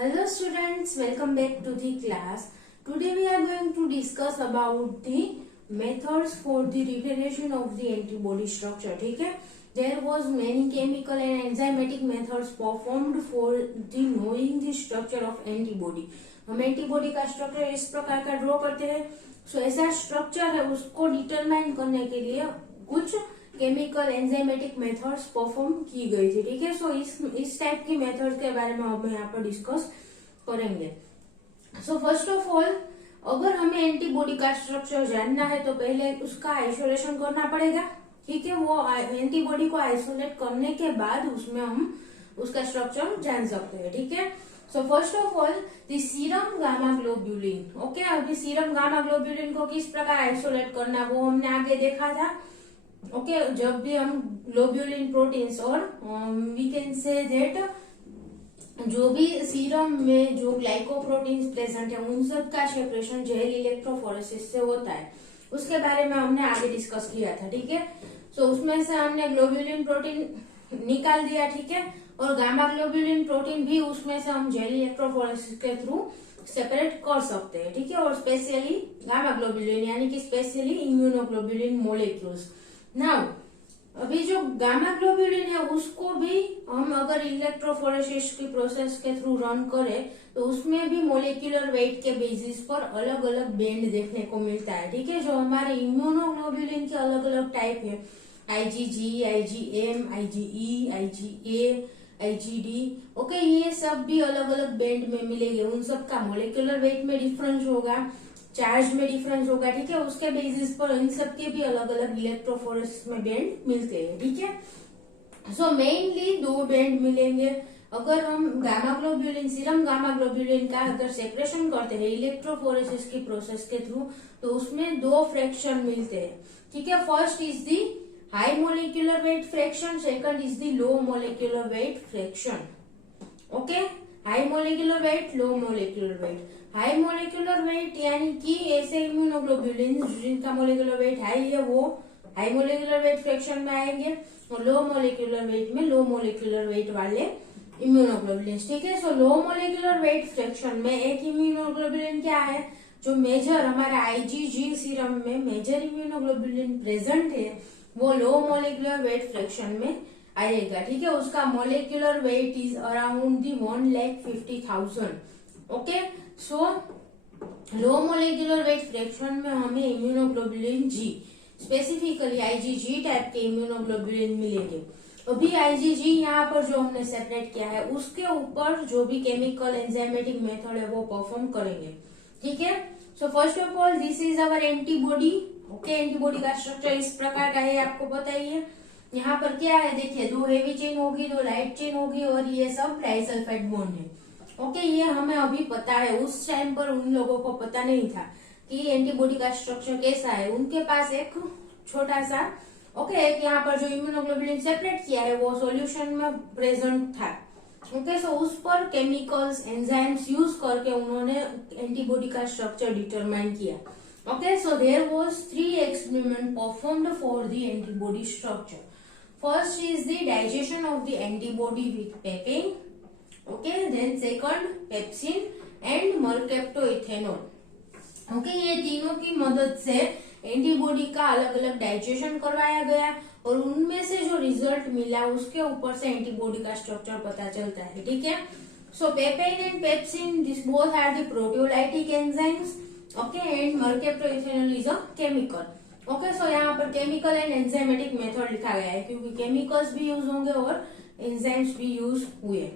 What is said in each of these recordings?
Hello students, welcome back to the class. Today we are going to discuss about the methods for the revelation of the antibody structure. ठीक है? There was many chemical and enzymatic methods performed for the knowing the structure of antibody. हम antibody का structure इस प्रकार का draw करते हैं. सो ऐसा स्ट्रक्चर है उसको डिटरमाइन करने के लिए कुछ केमिकल एंजाइमेटिक मेथड्स परफॉर्म की गई थी. ठीक है. सो इस टाइप की मेथड्स के बारे में हम यहाँ पर डिस्कस करेंगे. सो फर्स्ट ऑफ ऑल, अगर हमें एंटीबॉडी का स्ट्रक्चर जानना है तो पहले उसका आइसोलेशन करना पड़ेगा. ठीक है. वो एंटीबॉडी को आइसोलेट करने के बाद उसमें हम उसका स्ट्रक्चर जान सकते हैं. ठीक है. So first of all the serum gamma globulin. Okay. अभी सीरम गामा ग्लोब्यूलिन को किस प्रकार आइसोलेट करना वो हमने आगे देखा था. ओके. जब भी हम ग्लोब्यूलिन प्रोटीन्स और वी कैन से दैट जो भी सीरम में जो ग्लाइकोप्रोटीन्स प्रेजेंट है उन सब का सेपरेशन जेल इलेक्ट्रोफोरेसिस से होता है. उसके बारे में हमने आगे डिस्कस किया था. ठीक है. सो उसमें से हमने ग्लोब्यूलिन प्रोटीन निकाल दिया. ठीक है. और गामा ग्लोब्यूलिन प्रोटीन भी उसमें से हम जेल इलेक्ट्रोफोरेसिस के थ्रू सेपरेट कर सकते हैं. ठीक है. और स्पेशली गामा ग्लोब्यूलिन यानी कि स्पेशली इम्यूनोग्लोब्यूलिन मोलिक्यूल्स. नाउ अभी जो गामा ग्लोब्यूलिन है उसको भी हम अगर इलेक्ट्रोफोरेसिस की प्रोसेस के थ्रू रन करें तो उसमें भी मोलिकुलर वेट के बेसिस पर अलग अलग बैंड देखने को मिलता है. ठीक है. जो हमारे इम्यूनोग्लोब्यूलिन के अलग अलग टाइप है, IgG, IgM, IgE, IgA, IgD. Okay. ये सब भी अलग अलग बैंड में मिलेंगे. उन सब का मोलिकुलर वेट में डिफरेंस होगा, चार्ज में डिफरेंस होगा. ठीक है. उसके बेसिस पर इन सब के भी अलग अलग इलेक्ट्रोफोरेसिस में बैंड मिलते हैं. ठीक है. सो मेनली दो बैंड मिलेंगे. अगर हम gamma globulin, serum gamma globulin का अगर सेपरेशन करते हैं इलेक्ट्रोफोरेसिस की प्रोसेस के थ्रू तो उसमें दो फ्रैक्शन मिलते हैं. ठीक है. First is the high molecular weight fraction, second is the low molecular weight fraction. Okay. High molecular weight, low molecular weight. High molecular weight यानी कि ऐसे इम्यूनोग्लोब्यूलिन जिनका मोलिकुलर वेट हाई है वो हाई मोलिकुलर वेट फ्रैक्शन में आएंगे और low molecular weight में लो मोलिकुलर वेट वाले इम्यूनोग्लोब्यूलिन. ठीक है. सो लो मोलिकुलर वेट फ्रैक्शन में एक इम्यूनोग्लोब्यूलिन क्या है जो मेजर हमारा IgG सीरम में मेजर इम्यूनोग्लोब्यूलिन प्रेजेंट है वो लो मोलिकुलर वेट फ्रैक्शन में आएगा. ठीक है. उसका molecular weight is around the 1,50,000. Okay. So low molecular weight fraction में हमें immunoglobulin G, specifically IgG type के इम्यूनोग्लोब्यूलिन मिलेंगे. अभी IgG यहाँ पर जो हमने सेपरेट किया है उसके ऊपर जो भी केमिकल एंजाइमेटिक मेथड है वो परफॉर्म करेंगे. ठीक है. So first of all this is our antibody. Okay. Antibody का स्ट्रक्चर इस प्रकार का है, आपको पता ही है. यहाँ पर क्या है देखिए, दो हेवी चेन होगी, दो लाइट चेन होगी और ये सब डाइसल्फाइड बॉन्ड है. ओके. ये हमें अभी पता है. उस टाइम पर उन लोगों को पता नहीं था कि एंटीबॉडी का स्ट्रक्चर कैसा है. उनके पास एक छोटा सा एक यहाँ पर जो इम्यूनोग्लोब्यूलिन सेपरेट किया है वो सॉल्यूशन में प्रेजेंट था. ओके. सो उस पर केमिकल्स एंजाइम्स यूज करके उन्होंने एंटीबॉडी का स्ट्रक्चर डिटरमाइन किया. Okay. So there was 3 experiment performed for the antibody structure. First is the digestion of the antibody with papain. Okay. Then second pepsin and mercaptoethanol. Okay. ये तीनों की मदद से antibody का अलग अलग डाइजेशन करवाया गया और उनमें से जो रिजल्ट मिला उसके ऊपर से एंटीबॉडी का स्ट्रक्चर पता चलता है. ठीक है. So papain and pepsin this both are the proteolytic enzymes. Okay. And mercaptoethanol is a chemical. Okay. So यहाँ पर केमिकल एंड एंजाइमेटिक मेथड लिखा गया है क्योंकि केमिकल्स भी यूज होंगे और एंजाइम्स भी यूज हुए.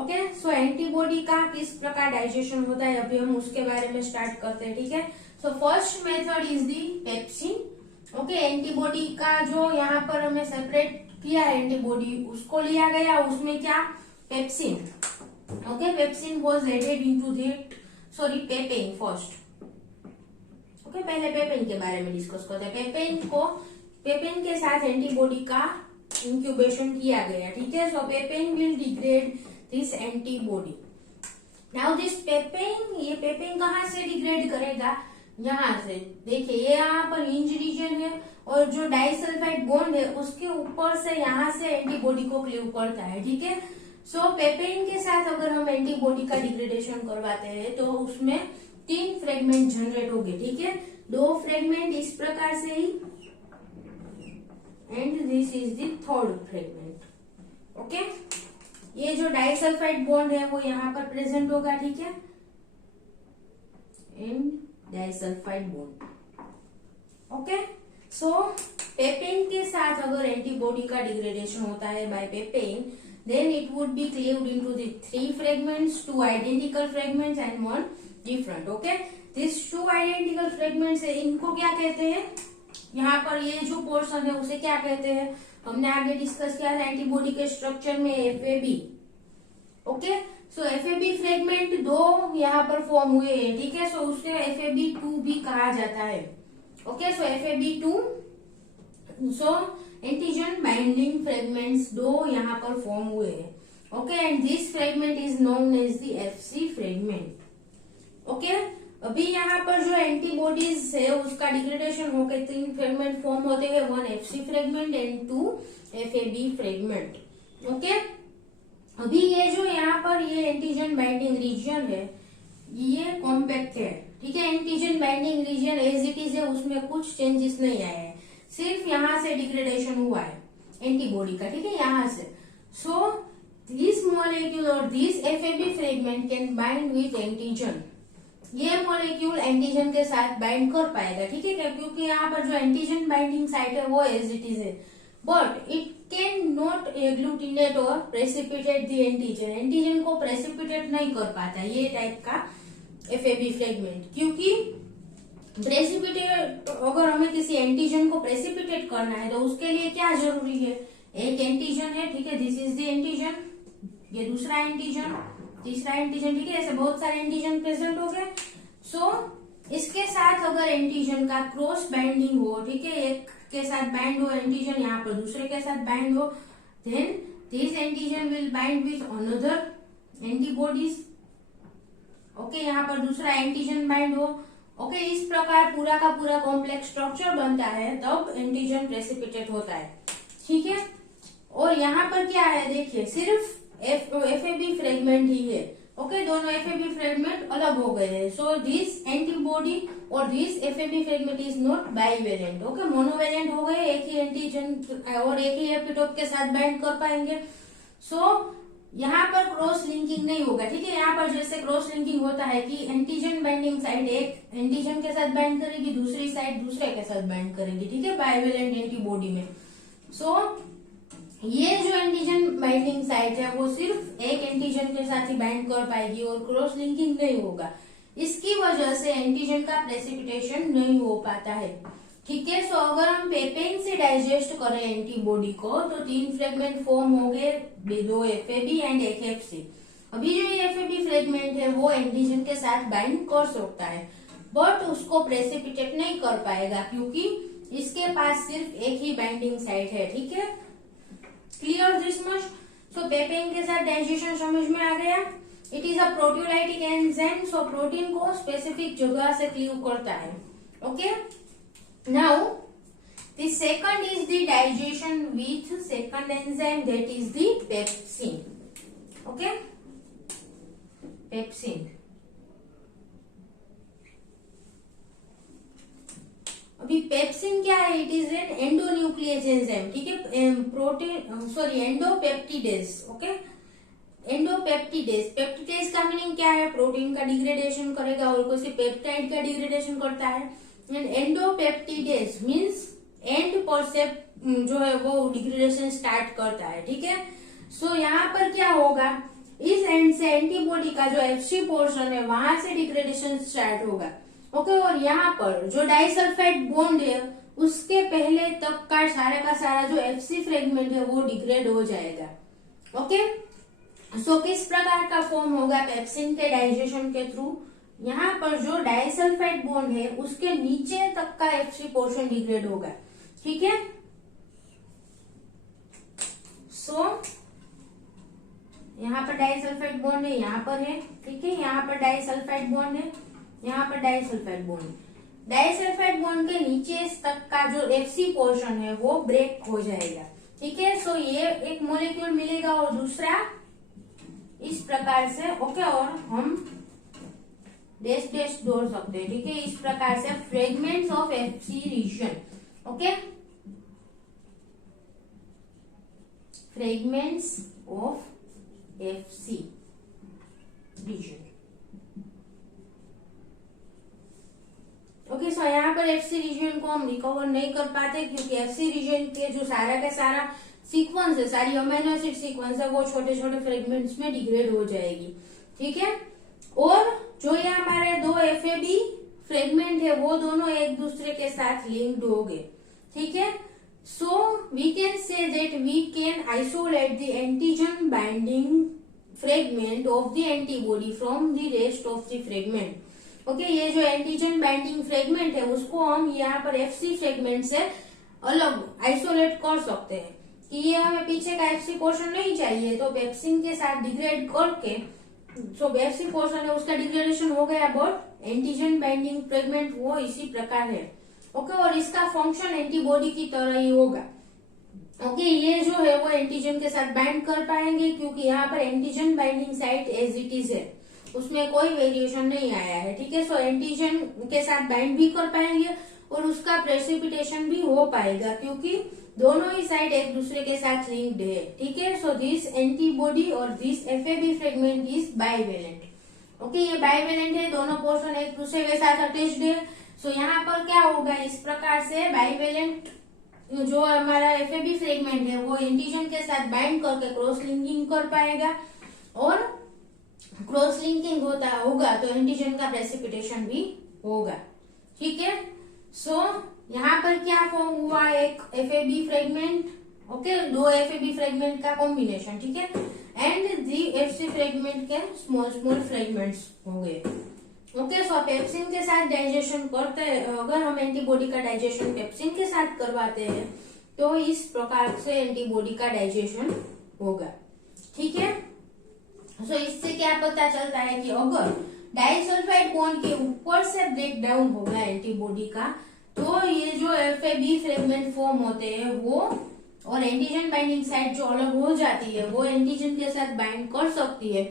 ओके. सो एंटीबॉडी का किस प्रकार डाइजेशन होता है अभी हम उसके बारे में स्टार्ट करते हैं. ठीक है. So first method is the pepsin. Okay. Antibody का जो यहाँ पर हमें सेपरेट किया है एंटीबॉडी उसको लिया गया, उसमें क्या pepsin. Okay. Pepsin was added into that papain first. Okay. पहले पेपेन के बारे में डिस्कस करते हैं. पेपेन के साथ एंटीबॉडी का इंक्यूबेशन किया गया. ठीक है. So papain will degrade this antibody. Now this papain, ये पेपेन कहाँ से डिग्रेड करेगा, यहाँ से. देखिए ये यहाँ पर हिंज रीजन है और जो डाइसल्फाइड बॉन्ड है उसके ऊपर से यहाँ से एंटीबॉडी को क्लीव करता है. ठीक है. सो पेपेन के साथ अगर हम एंटीबॉडी का डिग्रेडेशन करवाते हैं तो उसमें 3 फ्रेगमेंट जनरेट होंगे, ठीक है। 2 फ्रेगमेंट इस प्रकार से ही and this is the third fragment, okay. ये जो डाइसल्फाइड बॉन्ड है वो यहाँ पर प्रेजेंट होगा, ठीक है, and disulphide bond, okay. So papain के साथ अगर एंटीबॉडी का डिग्रेडेशन होता है by papain, then it would be cleaved into the 3 fragments, 2 identical fragments and 1 different, okay। these 2 identical fragments है, इनको क्या कहते हैं, यहाँ पर ये जो पोर्शन है उसे क्या कहते हैं, हमने आगे डिस्कस किया था एंटीबॉडी के स्ट्रक्चर में FAB, ओके। सो FAB फ्रेगमेंट 2 यहाँ पर फॉर्म हुए हैं, ठीक है। सो उसके FAB2 भी कहा जाता है, okay. So FAB2, so antigen binding fragments 2 यहाँ पर फॉर्म हुए हैं, okay. And this fragment is known as the FC fragment, okay. अभी यहाँ पर जो एंटीबॉडीज है उसका डिग्रेडेशन होकर 3 फ्रेगमेंट फॉर्म होते हैं, 1 FC fragment and 2 FAB fragment, okay. अभी ये जो यहाँ पर ये एंटीजन बाइंडिंग रीजन है ये कॉम्पैक्ट है, ठीक है। Antigen binding region as it is है, उसमें कुछ चेंजेस नहीं आए हैं, सिर्फ यहाँ से डिग्रेडेशन हुआ है एंटीबॉडी का, ठीक है, यहाँ से। सो दिस मॉलिक्यूल और this FAB fragment can bind with antigen, ये मॉलिक्यूल एंटीजन के साथ बाइंड कर पाएगा, ठीक है क्या, क्योंकि यहाँ पर जो एंटीजन बाइंडिंग साइट है वो एज इट इज है, but it can not agglutinate और प्रेसिपिटेट द एंटीजन, एंटीजन को प्रेसिपिटेट नहीं कर पाता ये टाइप का FAB फ्रेगमेंट, क्योंकि प्रेसिपिटेट अगर हमें किसी एंटीजन को प्रेसिपिटेट करना है तो उसके लिए क्या जरूरी है, एक एंटीजन है, ठीक है, दिस इज द एंटीजन, ये दूसरा एंटीजन, तीसरा एंटीजन, ठीक है, ऐसे बहुत सारे एंटीजन प्रेजेंट हो गए। सो इसके साथ अगर एंटीजन का क्रॉस बाइंडिंग हो, ठीक है, एक के साथ बाइंड हो एंटीजन, यहाँ पर दूसरे के साथ बाइंड हो, then this antigen will bind with another antibodies, okay. यहाँ पर दूसरा एंटीजन बाइंड हो, ओके। इस प्रकार पूरा का पूरा कॉम्प्लेक्स स्ट्रक्चर बनता है, तब एंटीजन प्रेसिपिटेट होता है, ठीक है। और यहाँ पर क्या है देखिए, सिर्फ FAB फ्रेगमेंट ही है, ओके, दोनों FAB फ्रेगमेंट अलग हो गए हैं। सो दिस एंटीबॉडी और this FAB fragment is not bivalent, okay, monovalent हो गए, एक ही एंटीजन और एक ही एपिटोप के साथ बाइंड कर पाएंगे। सो यहाँ पर क्रॉस लिंकिंग नहीं होगा, ठीक है। यहाँ पर जैसे क्रॉस लिंकिंग होता है कि एंटीजन बाइंडिंग साइड एक एंटीजन के साथ बाइंड करेगी, दूसरी साइड दूसरे के साथ बाइंड करेगी, ठीक है, बाइवेलेंट एंटीबॉडी में। सो ये जो एंटीजन बाइंडिंग साइट है वो सिर्फ एक एंटीजन के साथ ही बाइंड कर पाएगी और क्रॉस लिंकिंग नहीं होगा, इसकी वजह से एंटीजन का प्रेसिपिटेशन नहीं हो पाता है, ठीक है। सो अगर हम पेपेन से डाइजेस्ट करें एंटीबॉडी को तो 3 फ्रेगमेंट फॉर्म हो गए, 2 FAB एंड 1 FC। अभी जो ये FAB फ्रेगमेंट है वो एंटीजन के साथ बाइंड कर सकता है, बट उसको प्रेसिपिटेट नहीं कर पाएगा क्योंकि इसके पास सिर्फ एक ही बाइंडिंग साइट है, ठीक है। Clear this much. So papain के साथ डाइजेशन समझ में आ गया। It is a proteolytic enzyme, so protein को स्पेसिफिक जगह से क्लीव करता है, okay. Now, the second is the digestion with second enzyme, that is the pepsin. Okay, pepsin. अभी पेप्सिन क्या है, it is an endonuclease enzyme, ठीक है, प्रोटीन सॉरी एंडोपेप्टिडेज, ओके, एंडोपेप्टिडेज। पेप्टिडेज का मीनिंग क्या है, प्रोटीन का डिग्रेडेशन करेगा और किसी पेप्टाइड का डिग्रेडेशन करता है। एंड एंडोपेप्टिडेज मीन्स एंड पर से जो है वो डिग्रेडेशन स्टार्ट करता है, ठीक है। सो यहाँ पर क्या होगा, इस एंड से एंटीबॉडी का जो FC पोर्शन है वहां से डिग्रेडेशन स्टार्ट होगा, ओके। और यहाँ पर जो डाइसल्फाइड बॉन्ड है उसके पहले तक का सारा जो FC फ्रेगमेंट है वो डिग्रेड हो जाएगा, ओके। सो किस प्रकार का फॉर्म होगा पेप्सिन के डाइजेशन के थ्रू, यहाँ पर जो डाइसल्फाइड बॉन्ड है उसके नीचे तक का FC पोर्शन डिग्रेड होगा, ठीक है। सो यहाँ पर डाइसल्फाइड बॉन्ड है, यहाँ पर है, ठीक है, यहाँ पर डाइसल्फाइड बॉन्ड है, यहाँ पर डाइसल्फाइड बॉन्ड। डाइसल्फाइड बॉन्ड के नीचे तक का जो FC पोर्शन है वो ब्रेक हो जाएगा, ठीक है। सो ये एक मॉलिक्यूल मिलेगा और दूसरा इस प्रकार से, ओके। और हम डैश डैश जोड़ सकते हैं, ठीक है। इस प्रकार से fragments of FC region, okay, fragments of FC region, okay. So यहाँ पर एफसी रीजन को हम रिकवर नहीं कर पाते क्योंकि एफसी रीजन के जो सारा का सारा सीक्वेंस है, सारी अमीनो एसिड सीक्वेंस है, वो छोटे छोटे फ्रेगमेंट्स में डिग्रेड हो जाएगी, ठीक है। और जो ये हमारे दो एफएबी फ्रेगमेंट है वो दोनों एक दूसरे के साथ लिंक्ड हो गए, ठीक है। So we can say that we can isolate the antigen binding fragment of the antibody from the rest of the fragment, okay. ये जो एंटीजन बाइंडिंग फ्रेगमेंट है उसको हम यहाँ पर एफसी फ्रेगमेंट से अलग आइसोलेट कर सकते हैं कि ये हमें पीछे का एफसी पोर्शन नहीं चाहिए, तो पेप्सिन के साथ डिग्रेड करके जो एफसी पोर्शन है उसका डिग्रेडेशन हो गया, बट एंटीजन बाइंडिंग फ्रेगमेंट वो इसी प्रकार है, ओके। और इसका फंक्शन एंटीबॉडी की तरह ही होगा, ओके। ये जो है वो एंटीजन के साथ बाइंड कर पाएंगे क्योंकि यहाँ पर antigen binding site as it is है, उसमें कोई वेरिएशन नहीं आया है, ठीक है। सो एंटीजन के साथ बाइंड भी कर पाएंगे और उसका प्रेसिपिटेशन भी हो पाएगा क्योंकि दोनों ही साइड एक दूसरे के साथ लिंक्ड है, ठीक है। सो दिस एंटीबॉडी और this FAB fragment is bivalent, okay. ये बाइवेलेंट है, दोनों पोर्शन एक दूसरे के साथ अटैच्ड है। सो यहाँ पर क्या होगा, इस प्रकार से बाइवेलेंट जो हमारा एफएबी फ्रेगमेंट है वो एंटीजन के साथ बाइंड करके क्रॉस लिंकिंग कर पाएगा और क्रॉस लिंकिंग होगा तो एंटीजन का प्रेसिपिटेशन भी होगा, ठीक है। सो यहाँ पर क्या फॉर्म हुआ, एक एफएबी फ्रेगमेंट, ओके, दो एफएबी फ्रेगमेंट का कॉम्बिनेशन, ठीक है, एंड दी एफसी फ्रेगमेंट के स्मॉल स्मॉल फ्रेगमेंट्स हो गए, ओके। सो पेप्सिन के साथ डाइजेशन करते हैं, अगर हम एंटीबॉडी का डाइजेशन पेप्सिन के साथ करवाते हैं तो इस प्रकार से एंटीबॉडी का डाइजेशन होगा, ठीक है। सो इससे क्या पता चलता है कि अगर डाइसल्फाइड बॉन्ड के ऊपर से ब्रेक डाउन होगा एंटीबॉडी का तो ये जो एफएबी फ्रेगमेंट फॉर्म होते हैं वो और एंटीजन बाइंडिंग साइट जो अलग हो जाती है वो एंटीजन के साथ बाइंड कर सकती है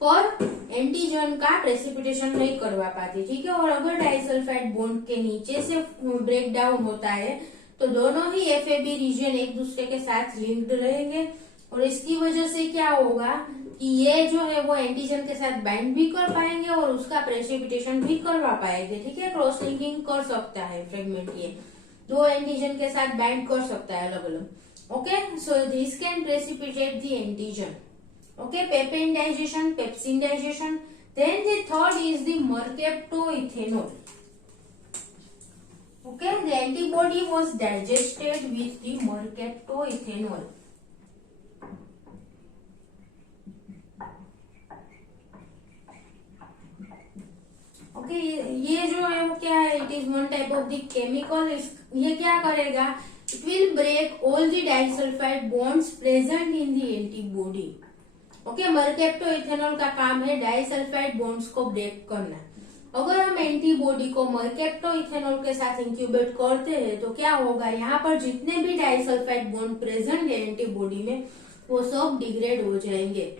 पर एंटीजन का प्रेसिपिटेशन नहीं करवा पाती, ठीक है। और अगर डाइसल्फाइड बॉन्ड के नीचे से ब्रेक डाउन होता है तो दोनों ही एफएबी रीजन एक दूसरे के साथ लिंक्ड रहेंगे और इसकी वजह से क्या होगा कि ये जो है वो एंटीजन के साथ बाइंड भी कर पाएंगे और उसका प्रेसिपिटेशन भी करवा पाएंगे, ठीक है। क्रॉस लिंकिंग कर सकता है फ्रेगमेंट, ये दो एंटीजन के साथ बाइंड कर सकता है अलग अलग, okay. So this can precipitate the antigen, okay, papain digestion, pepsin digestion. Then the third is the mercaptoethanol, okay. The antibody was digested with the mercaptoethanol, okay. ये जो है वो क्या है, it is one type of the chemical. ये क्या करेगा, it will break all the disulfide bonds present in the antibody, okay. Mercaptoethanol का काम है डाइसल्फाइड बॉन्ड्स को ब्रेक करना। अगर हम एंटीबॉडी को मर्केप्टोइथेनॉल के साथ इंक्यूबेट करते हैं तो क्या होगा, यहाँ पर जितने भी डाइसल्फाइड बॉन्ड प्रेजेंट है एंटीबॉडी में वो सब डिग्रेड हो जाएंगे,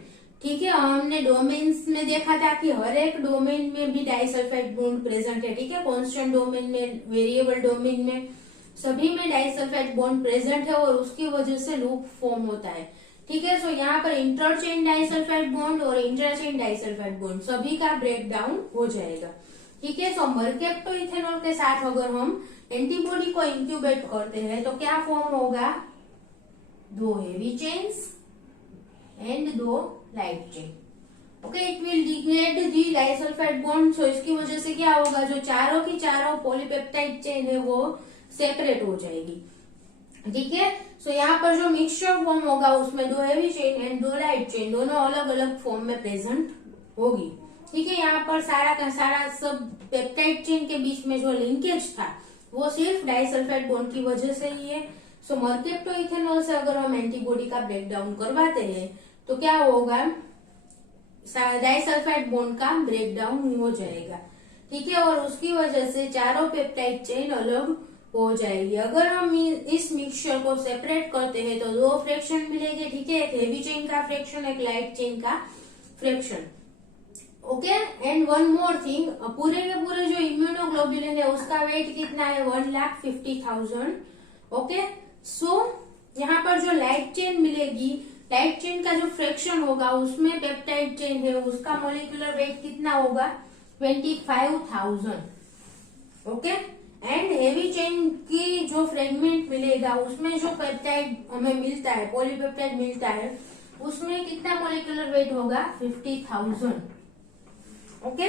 ठीक है। हमने डोमेन्स में देखा था कि हर एक डोमेन में भी डाइसल्फाइड बॉन्ड प्रेजेंट है, ठीक है। कॉन्स्टेंट डोमेन में, वेरिएबल डोमेन में, सभी में डाइसल्फाइड बॉन्ड प्रेजेंट है और उसकी वजह से लूप फॉर्म होता है, ठीक है। सो यहाँ पर इंटरचेन डाइसल्फाइड बॉन्ड और इंटरचेन डाइसल्फाइड बॉन्ड सभी का ब्रेक डाउन हो जाएगा, ठीक है। सो मर्केप्टोइथेनॉल के साथ अगर हम एंटीबॉडी को इंक्यूबेट करते हैं तो क्या फॉर्म होगा, दो हेवी चेन्स एंड दो light chain, okay. It will degrade the disulfide bond. So इसकी वजह से क्या होगा, जो चारों की चारों पॉलीपेप्टाइड चेन है वो सेपरेट हो जाएगी, ठीक है। सो यहाँ पर जो मिक्सचर फॉर्म होगा उसमें दो हेवी चेन एंड दो लाइट चेन दोनों अलग अलग फॉर्म में प्रेजेंट होगी, ठीक है। यहाँ पर सारा का सारा सब पेप्टाइड चेन के बीच में जो लिंकेज था वो सिर्फ डाइसल्फाइड बॉन्ड की वजह से ही है। सो मर्केप्टोइथेनॉल से अगर हम एंटीबॉडी का ब्रेक डाउन करवाते हैं तो क्या होगा, डाइसल्फाइड बॉन्ड का ब्रेक डाउन हो जाएगा, ठीक है। और उसकी वजह से चारों पेप्टाइड चेन अलग हो जाएगी। अगर हम इस मिक्सचर को सेपरेट करते हैं तो दो फ्रैक्शन मिलेंगे, ठीक है। एक हेवी चेन का फ्रैक्शन, एक लाइट चेन का fraction. Okay, and one more thing, पूरे के पूरे जो इम्यूनोग्लोबुलिन है उसका वेट कितना है, 1,50,000। ओके, सो यहाँ पर जो लाइट चेन मिलेगी, लाइट चेन का जो फ्रैक्शन होगा उसमें पेप्टाइड चेन है उसका मोलिकुलर वेट कितना होगा, 25,000। ओके, एंड हेवी चेन की जो फ्रेगमेंट मिलेगा उसमें जो पेप्टाइड हमें मिलता है, पॉलीपेप्टाइड मिलता है, उसमें कितना मोलिकुलर वेट होगा, 50,000। ओके,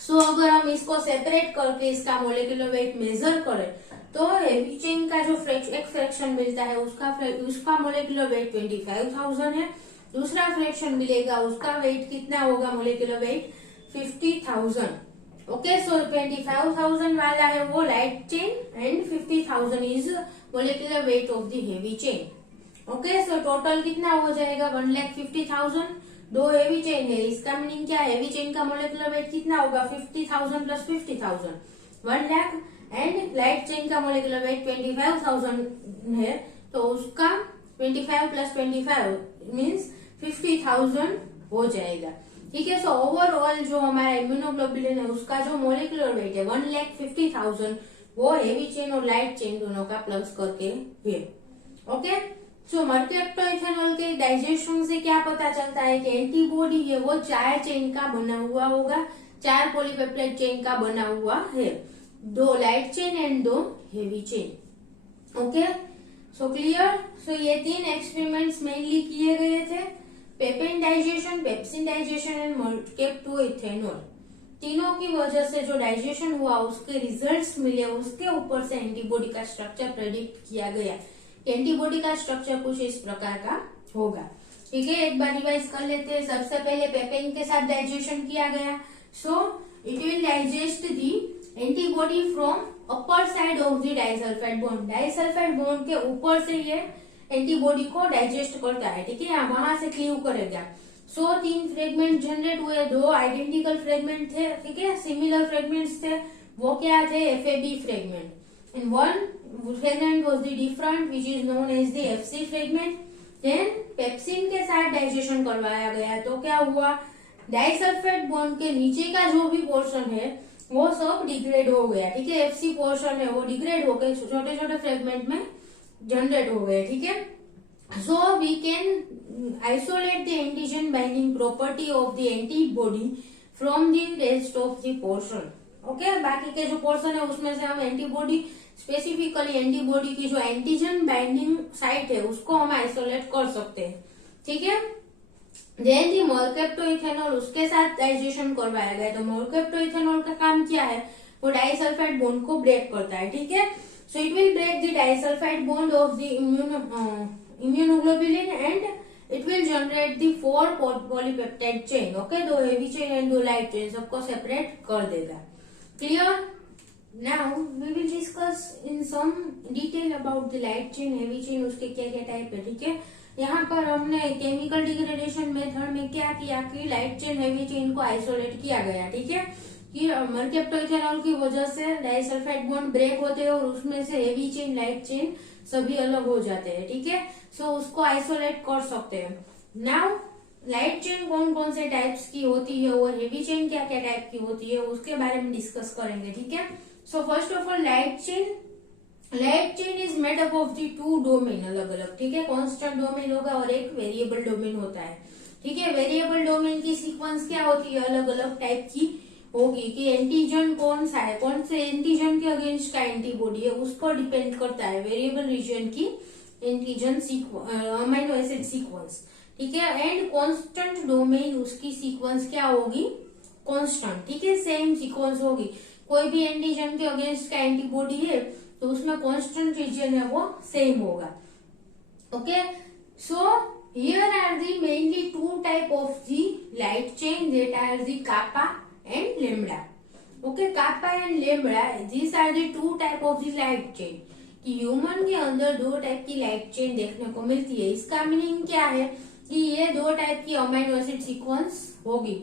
सो अगर हम इसको सेपरेट करके इसका मोलिकुलर वेट मेजर करें तो हेवी चेन का जो एक फ्रैक्शन मिलता है उसका मोलिकुलर वेट 25,000 है, दूसरा फ्रैक्शन मिलेगा उसका वेट कितना होगा, मोलिकुलर वेट 50,000। ओके, सो 25,000 वाला है वो light chain and 50,000 is molecular weight of the heavy chain. Okay, so total कितना हो जाएगा, 1,50,000। दो हेवी चेन है, इसका मीनिंग क्या है, हेवी चेन का मोलिकुलर वेट कितना होगा, 50,000 plus 50,000, 1 lakh. And light chain का मोलिकुलर वेट 25,000 है, तो उसका 25 प्लस 25 मीन्स 50,000 हो जाएगा। ठीक है, सो ओवरऑल जो हमारा इम्यूनोग्लोबुलिन है उसका जो मोलिकुलर वेट है 1,50,000, वो हेवी चेन और लाइट चेन दोनों का प्लस करके है। ओके, सो मर्केप्टोइथेनॉल के डाइजेशन से क्या पता चलता है कि एंटीबॉडी है वो 4 चेन का बना हुआ होगा, 4 पॉलीपेप्टाइड चेन का बना हुआ है, 2 light chain and 2 heavy chain. Okay, so clear. So ये 3 एक्सपेरिमेंट्स मेनली किए गए थे, papain digestion, pepsin digestion and mercaptoethanol. तीनों की वजह से जो डाइजेशन हुआ उसके रिजल्ट्स मिले, उसके ऊपर से एंटीबॉडी का स्ट्रक्चर प्रेडिक्ट किया गया। एंटीबॉडी का स्ट्रक्चर कुछ इस प्रकार का होगा। ठीक है, एक बार रिवाइज कर लेते हैं। सबसे पहले पेपेन के साथ डाइजेशन किया गया, सो it will digest the antibody from upper side of the disulphide bond. Disulphide bond के ऊपर से ये एंटीबॉडी को डाइजेस्ट करता है। ठीक है, वहां से क्लीव करेगा। सो 3 फ्रेगमेंट जनरेट हुए, 2 आइडेंटिकल फ्रेगमेंट थे, ठीक है, सिमिलर फ्रेगमेंट्स थे, वो क्या थे, FAB fragment, and one fragment was the different which is known as the FC fragment. then pepsin के साथ डाइजेशन करवाया गया तो क्या हुआ, डाइसल्फाइड बॉन्ड के नीचे का जो भी पोर्शन है वो सब डिग्रेड हो गया। ठीक है, FC पोर्शन है वो डिग्रेड हो गए, छोटे छोटे फ्रेगमेंट में जनरेट हो गए। ठीक है, so we can isolate the antigen binding property of the antibody from the rest of the portion. Okay, बाकी के जो पोर्शन है उसमें से हम एंटीबॉडी, स्पेसिफिकली एंटीबॉडी की जो एंटीजन बाइंडिंग साइट है उसको हम आइसोलेट कर सकते हैं। ठीक है, देन दी मर्केप्टोइथेनॉल उसके साथ डाइजेशन करवाया गया, तो मर्केप्टोइथेनॉल का काम क्या है, वो डाइसल्फाइड बॉन्ड को ब्रेक करता है। ठीक है, so it will break the disulphide bond of the immunoglobulin and it will generate the 4 polypeptide chain. Okay, 2 heavy chain and 2 light chain, सबको सेपरेट कर देगा। Clear. Now we will discuss in some detail about the light chain, heavy chain, उसके क्या क्या type है। ठीक है, यहाँ पर हमने केमिकल डिग्रेडेशन मेथड में क्या किया कि लाइट चेन, हेवी चेन को आइसोलेट किया गया। ठीक है, कि मर्केप्टोइथेनॉल की वजह से डाइसल्फाइड बॉन्ड ब्रेक होते हैं और उसमें से हेवी चेन, लाइट चेन सभी अलग हो जाते हैं। ठीक है, सो उसको आइसोलेट कर सकते हैं। नाउ लाइट चेन कौन कौन से टाइप्स की होती है और हेवी चेन क्या क्या टाइप की होती है उसके बारे में डिस्कस करेंगे। ठीक है, so first of all light chain is made up of the 2 domain, अलग अलग। ठीक है, कांस्टेंट डोमेन होगा और एक वेरिएबल डोमेन होता है। ठीक है, वेरिएबल डोमेन की सीक्वेंस क्या होती है, अलग अलग टाइप की होगी कि एंटीजन कौन सा है, कौन से एंटीजन के अगेंस्ट का एंटीबॉडी है उस पर डिपेंड करता है वेरिएबल रीजन की एंटीजन अमीनो एसिड सीक्वेंस। ठीक है, एंड कांस्टेंट डोमेन उसकी सीक्वेंस क्या होगी, कांस्टेंट। ठीक है, सेम सीक्वेंस होगी। कोई भी एंटीजन के अगेंस्ट का एंटीबॉडी है तो उसमें कांस्टेंट रीजन है वो सेम होगा। Okay, so here are the mainly 2 type of the light chain, that are the kappa and lambda. Okay, kappa and lambda, this are the 2 type of the light chain. कि human के अंदर 2 type की light chain देखने को मिलती है। इसका meaning क्या है कि ये 2 टाइप की अमीनो एसिड सीक्वेंस होगी।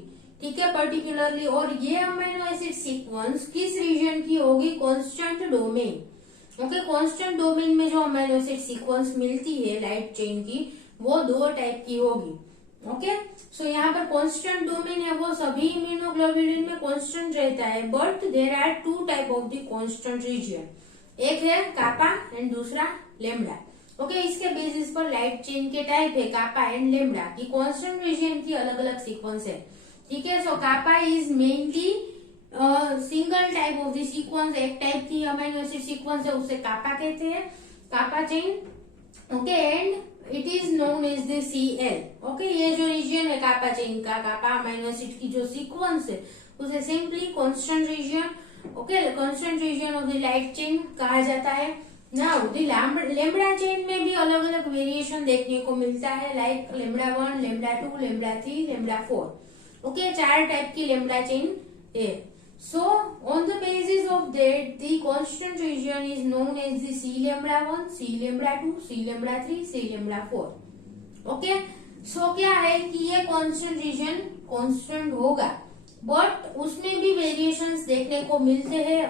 ठीक है, पर्टिकुलरली, और ये अमीनो एसिड सीक्वेंस किस रीजन की होगी, constant domain. Okay, constant domain में जो अमीनो एसिड सीक्वेंस मिलती है लाइट चेन की वो 2 टाइप की होगी। ओके, सो यहाँ पर कांस्टेंट डोमेन है वो सभी इम्यूनोग्लोबुलिन में कांस्टेंट रहता है, but there are two type of the constant region, एक है कापा एंड दूसरा लेमडा। ओके, इसके बेसिस पर लाइट चेन के टाइप है कापा एंड लेमडा की कांस्टेंट रीजन की अलग अलग सीक्वेंस है। ठीक है, so kappa is mainly single type of the sequence, एक टाइप की अमीनो एसिड सीक्वेंस है, उसे कापा कहते हैं, kappa chain. Okay, and it is known as the CL। Okay, ये जो रीजन है कापा चेन का, कापा अमीनो एसिड की जो सीक्वेंस है उसे simply constant region, okay, constant region of the light chain कहा जाता है। नाउ द लेमडा चेन में भी अलग अलग वेरिएशन देखने को मिलता है, like lambda 1, lambda 2, lambda 3, lambda 4। Okay, 4 type की लेमडा चेन है। So, on the basis of that, the constant region is known as the C lambda 1, C lambda 2, C lambda 3, C lambda 4. Okay? So, क्या है कि ये constant region constant होगा, but उसमें भी variations देखने को मिलते हैं।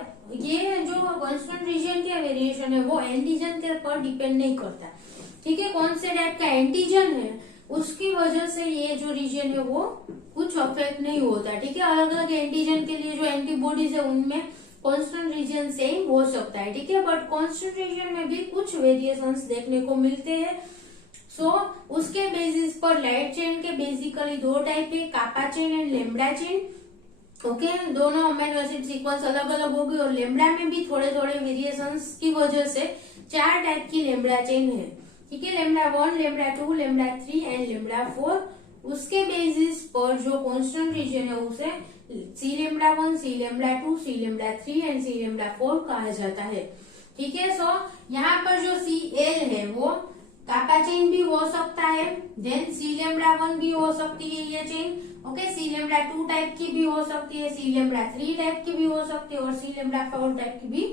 ये जो constant region के वेरिएशन है वो एंटीजन के पर डिपेंड नहीं करता। ठीक है, कौन से टाइप का एंटीजन है उसकी वजह से ये जो रीजन है वो कुछ अफेक्ट नहीं होता। ठीक है, अलग अलग एंटीजन के लिए जो एंटीबॉडीज है उनमें कांस्टेंट रीजन सेम हो सकता है। ठीक है, बट कांस्टेंट रीजन में भी कुछ वेरिएशंस देखने को मिलते हैं। सो उसके बेसिस पर लाइट चेन के बेसिकली 2 टाइप है, kappa chain and lambda chain. Okay, दोनों अमीनो एसिड सीक्वेंस अलग अलग होगी और लेमडा में भी थोड़े थोड़े वेरिएशंस की वजह से 4 टाइप की लेमडा चेन है। ठीक है, lambda 1, lambda 2, lambda 3 and lambda 4। उसके बेसिस पर जो कांस्टेंट रीजन है उसे C lambda 1, C lambda 2, C lambda 3 and C lambda 4 कहा जाता है। ठीक है, सो यहाँ पर जो CL है वो कापा चेन भी हो सकता है, देन सी लेमडा 1 भी हो सकती है ये चेन। ओके, सी लेमडा 2 टाइप की भी हो सकती है, सी लेमडा 3 टाइप की भी हो सकती है और सी लेमडा 4 टाइप की भी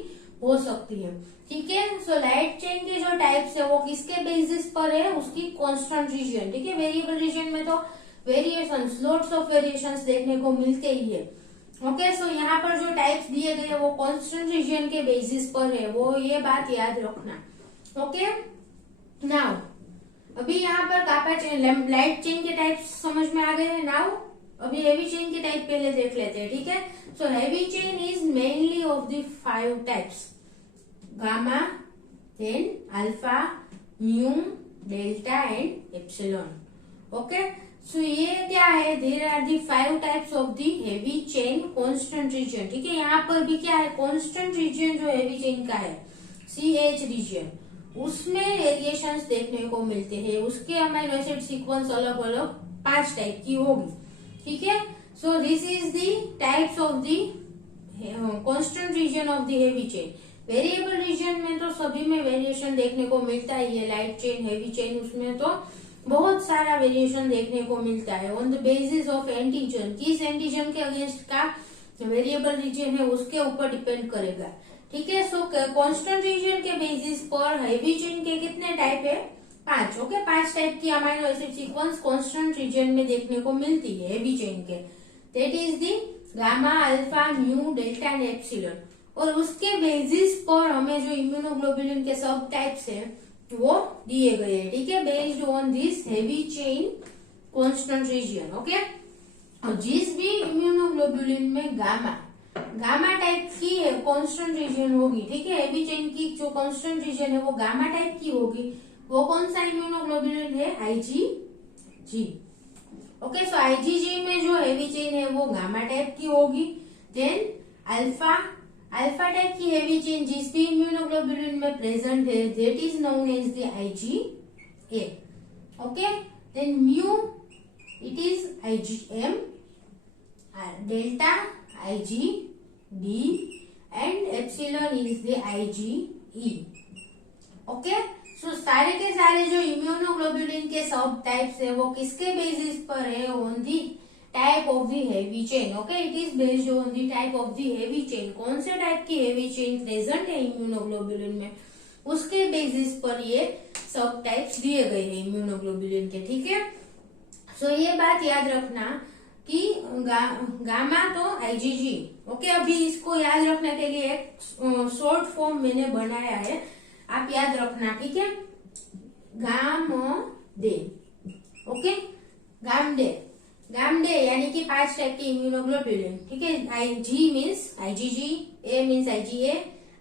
हो सकती है। ठीक है, सो लाइट चेन के जो टाइप्स है वो किसके बेसिस पर है, उसकी कांस्टेंट रीजन। ठीक है, वेरिएबल रीजन में तो वेरिएशन, लोट्स ऑफ वेरिएशंस देखने को मिलते ही है। ओके, सो यहाँ पर जो टाइप्स दिए गए वो कांस्टेंट रीजन के बेसिस पर है, वो ये बात याद रखना। ओके, नाउ अभी यहाँ पर कापा चेन, लाइट चेन के टाइप्स समझ में आ गए हैं। नाउ अभी हेवी चेन के टाइप पहले देख लेते हैं। ठीक है, so heavy chain is mainly of the 5 types, gamma, then alpha, mu, delta and epsilon. Okay, so ये क्या है, there are the 5 types of the heavy chain constant region. ठीक है, यहाँ पर भी क्या है, कांस्टेंट रीजन जो हेवी चेन का है CH रीजन, उसमें वेरिएशंस देखने को मिलते हैं। उसके अमीनो एसिड सीक्वेंस अलग अलग 5 टाइप की होगी। ठीक है, so this is the types of the constant region of the heavy chain. Variable reason में तो सभी में वेरिएशन देखने को मिलता ही है, लाइट चेन, हेवी चेन, उसमें तो बहुत सारा वेरिएशन देखने को मिलता है। On the basis of antigen, किस एंटीजन के अगेंस्ट का वेरिएबल रीजन है उसके ऊपर डिपेंड करेगा। ठीक है, सो कांस्टेंट रीजन के बेसिस पर हेवी चेन के कितने टाइप है, 5। ओके, 5 टाइप की amino acid sequence constant region में देखने को मिलती है हेवी चेन के, that is the gamma, alpha, mu, delta and epsilon. और उसके बेसिस पर हमें जो इम्यूनोग्लोबुलिन के सब टाइप्स है वो दिए गए हैं। ठीक है, based on this heavy chain constant reason. Okay, और जिस भी इम्यूनोग्लोबुलिन में गामा टाइप की कांस्टेंट रीजन होगी, ठीक है, हेवी चेन की जो कांस्टेंट रीजन है वो गामा टाइप की होगी, वो कौन सा इम्यूनोग्लोबुलिन है, IgG। ओके, सो IgG में जो हेवी चेन है वो गामा टाइप की होगी। देन अल्फा टाइप की हेवी चेन जिस भी इम्यूनोग्लोबुलिन में प्रेजेंट है that is known as the IgA। Okay, then mu it is IgM, delta IgD and epsilon is the IgE। Okay, so सारे के सारे जो इम्यूनोग्लोबुलिन के सब टाइप्स है वो किसके बेसिस पर है, on the type of the heavy chain. Okay, it is based on the type of the heavy chain, कौन से टाइप की हेवी चेन प्रेजेंट है इम्यूनोग्लोबुलिन में, उसके बेसिस पर ये सब टाइप्स दिए गए हैं इम्यूनोग्लोबुलिन के। ठीक है, सो ये बात याद रखना कि गामा तो IgG। ओके, अभी इसको याद रखने के लिए एक शॉर्ट फॉर्म मैंने बनाया है, आप याद रखना। ठीक है, गामा दे। ओके, गामडे, गामडे यानी कि 5 टाइप के इम्यूनोग्लोबुलिन, ठीक है। IG means IgG, A means IgA,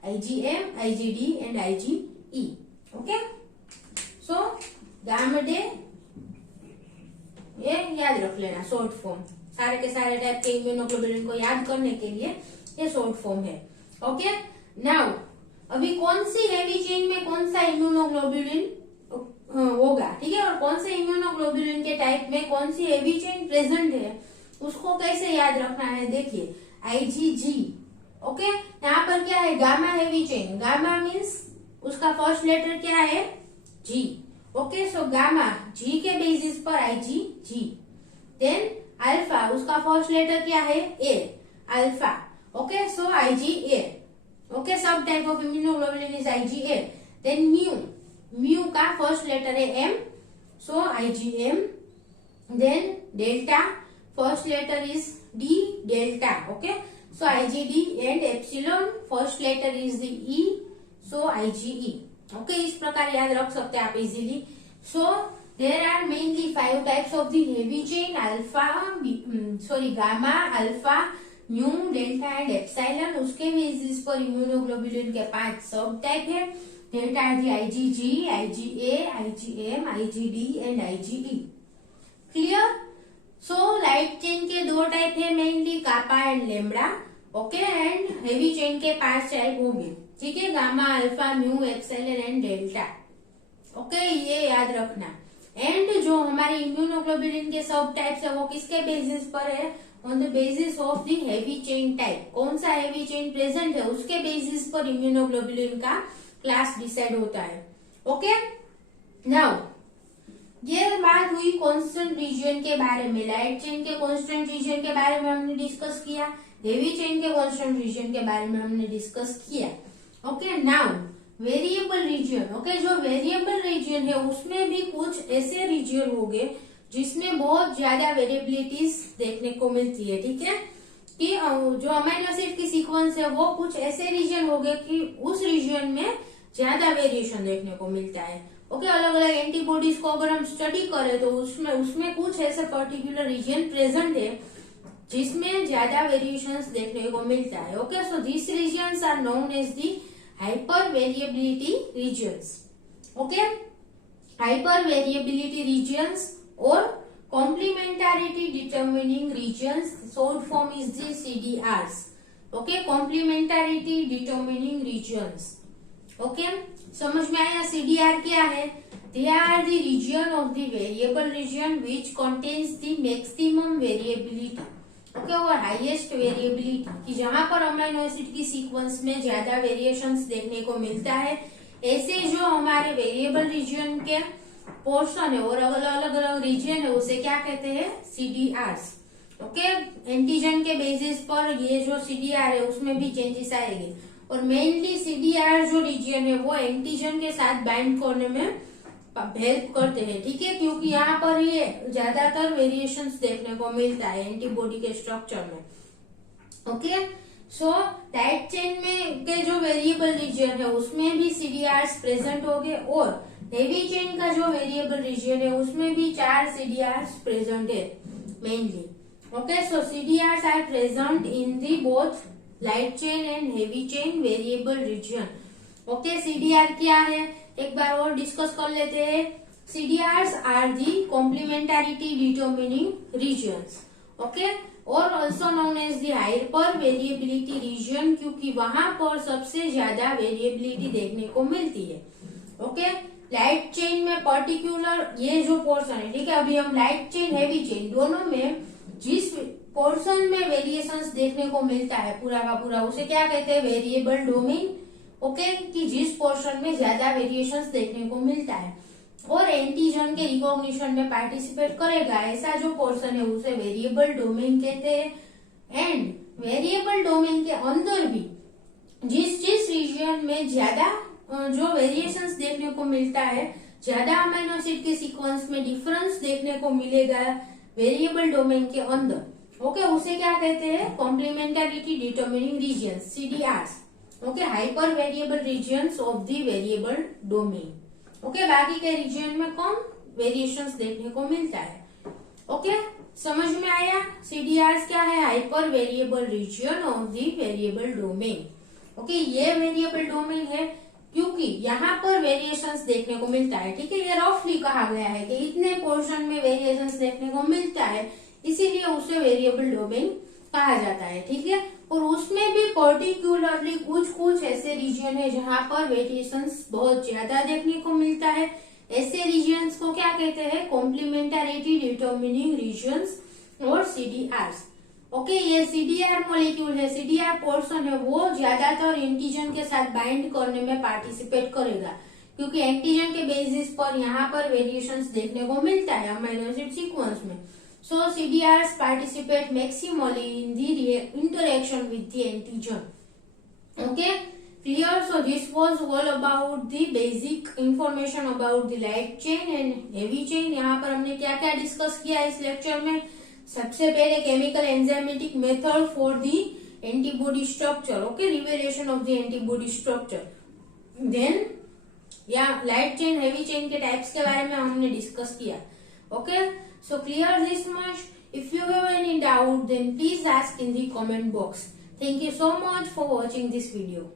IgM, IgD and IgE, okay. So गामडे ये याद रख लेना, शॉर्ट फॉर्म, सारे के सारे टाइप के इम्यूनोग्लोबुलिन को याद करने के लिए ये शॉर्ट फॉर्म है, ओके। नाउ अभी कौन सी हेवी चेन में कौन सा इम्यूनोग्लोबुलिन होगा, ठीक है, और कौन से इम्यूनोग्लोबुलिन के टाइप में कौन सी हेवी चेन प्रेजेंट है, उसको कैसे याद रखना है। देखिए IgG, ओके, यहाँ पर क्या है, gamma heavy chain, gamma means उसका फर्स्ट लेटर क्या है, G, okay. So gamma G के बेसिस पर IgG, देन अल्फा उसका फर्स्ट लेटर क्या है, A, alpha, okay. So IgA, okay, सब type of immunoglobulin is IgA। Then mu, mu का फर्स्ट लेटर है M, so IgM। Then delta first letter is D, delta, okay, so IgD and epsilon first letter is the E, so IgE, okay. इस प्रकार याद रख सकते हैं आप easily. So there are mainly 5 types of the heavy chain, alpha, gamma, alpha, mu, delta and epsilon. उसके basis पर immunoglobulin के 5 सब टाइप है। Delta IgG, IgA, IgM, IgD and IgE, clear. So light chain के 2 type है mainly, kappa and lambda, okay, and heavy chain के 5 type होंगे, ठीक है, gamma, alpha, mu, epsilon and delta, okay, ये याद रखना। एंड जो हमारी इम्यूनोग्लोबुलिन के सब टाइप्स है वो किसके बेसिस पर है, on the basis of the heavy chain type, कौन सा हेवी चेन प्रेजेंट है उसके बेसिस पर इम्यूनोग्लोबुलिन का क्लास डिसाइड होता है, ओके। नाउ ये बात हुई कांस्टेंट रीजन के बारे में, लाइट चेन के कांस्टेंट रीजन के बारे में हमने डिस्कस किया, हेवी चेन के कांस्टेंट रीजन के बारे में हमने डिस्कस किया, okay. Now variable region, okay, जो वेरिएबल रीजन है उसमें भी कुछ ऐसे रीजन होंगे जिसमें बहुत ज्यादा वेरिएबिलिटीज देखने को मिलती है, ठीक है, कि जो अमीनो एसिड की सीक्वेंस है वो कुछ ऐसे रीजन होंगे कि उस रीजन में ज्यादा वेरिएशन देखने को मिलता है, ओके। अलग अलग एंटीबॉडीज को अगर हम स्टडी करें तो उसमें कुछ ऐसे पर्टिकुलर रीजन प्रेजेंट है जिसमें ज्यादा वेरिएशंस देखने को मिलता है, okay. So this regions are known as the hyper variability regions, okay. Hyper variability regions और complementarity determining regions, short form is the CDRs, okay, complementarity determining regions, okay. समझ में आया CDR क्या है, they are the region of the variable region which contains the maximum variability, okay, और highest variability, कि जहां पर अमीनो एसिड की सीक्वेंस में ज्यादा वेरिएशंस देखने को मिलता है, ऐसे जो हमारे वेरिएबल रीजन के पोर्शन है और अलग अलग रीजन है उसे क्या कहते हैं, CDRs, ओके। एंटीजन के बेसिस पर ये जो CDR है उसमें भी चेंजेस आएंगे, और मेनली CDR जो रीजन है वो एंटीजन के साथ बाइंड करने में हेल्प करते हैं, ठीक है, क्योंकि यहाँ पर ये ज्यादातर वेरिएशंस देखने को मिलता है एंटीबॉडी के स्ट्रक्चर में, ओके। सो लाइट चेन में के जो वेरिएबल रीजन है उसमें भी CDRs प्रेजेंट होंगे, और हेवी चेन का जो वेरिएबल रीजन है उसमें भी 4 CDRs प्रेजेंट है mainly, okay. So CDRs are present in the both light chain and heavy chain variable region, okay. CDR क्या है एक बार और डिस्कस कर लेते हैं। CDRs are the complementarity determining regions, okay, और also known as the hyper variability region, क्योंकि वहां पर सबसे ज्यादा वेरिएबिलिटी देखने को मिलती है, ओके। लाइट चेन में पर्टिकुलर ये जो पोर्शन है, ठीक है, अभी हम लाइट चेन हेवी चेन दोनों में जिस पोर्शन में वेरिएशंस देखने को मिलता है पूरा का पूरा उसे क्या कहते हैं, वेरिएबल डोमेन, ओके, कि जिस पोर्शन में ज्यादा वेरिएशंस देखने को मिलता है और एंटीजन के रिकॉग्निशन में पार्टिसिपेट करेगा, ऐसा जो पोर्शन है उसे वेरिएबल डोमेन कहते हैं। एंड वेरिएबल डोमेन के अंदर भी जिस रीजन में ज्यादा जो वेरिएशंस देखने को मिलता है, ज्यादा अमीनो एसिड के सीक्वेंस में डिफरेंस देखने को मिलेगा वेरिएबल डोमेन के अंदर, ओके, उसे क्या कहते हैं, complementarity determining regions, CDRs, okay, hyper variable regions of the variable domain, okay. बाकी के रीजन में कम वेरिएशंस देखने को मिलता है, ओके, समझ में आया? CDRs क्या है? Hyper variable region of the variable domain. Okay, ये वेरिएबल डोमेन है क्योंकि यहाँ पर वेरिएशंस देखने को मिलता है। ठीक है, ये रफली कहा गया है कि इतने पोर्शन में वेरिएशंस देखने को मिलता है, इसीलिए उसे वेरिएबल डोमेन कहा जाता है। ठीक है, और उसमें भी पर्टिकुलरली कुछ कुछ ऐसे रीजन है जहाँ पर वेरिएशंस बहुत ज्यादा देखने को मिलता है। ऐसे रीजन्स को क्या कहते हैं? कॉम्प्लीमेंटरिटी डिटर्मिनिंग रीजन्स और CDRs। ओके, ये CDR मॉलिक्यूल है, CDR पोर्शन है, वो ज्यादातर एंटीजन के साथ बाइंड करने में पार्टिसिपेट करेगा क्योंकि एंटीजन के बेसिस पर यहाँ पर वेरिएशंस देखने को मिलता है अमीनो एसिड सीक्वेंस में। सो CDRs participate maximally in the interaction with the antigen. Okay, clear? So this was all about the basic information about the light chain and heavy chain। यहाँ पर हमने क्या क्या डिस्कस किया इस लेक्चर में? सबसे पहले chemical enzymatic method for the antibody structure. Okay, revelation of the antibody structure. Then या लाइट चेन हेवी चेन के टाइप्स के बारे में हमने डिस्कस किया। Okay, so clear this much? If you have any doubt then please ask in the comment box. Thank you so much for watching this video.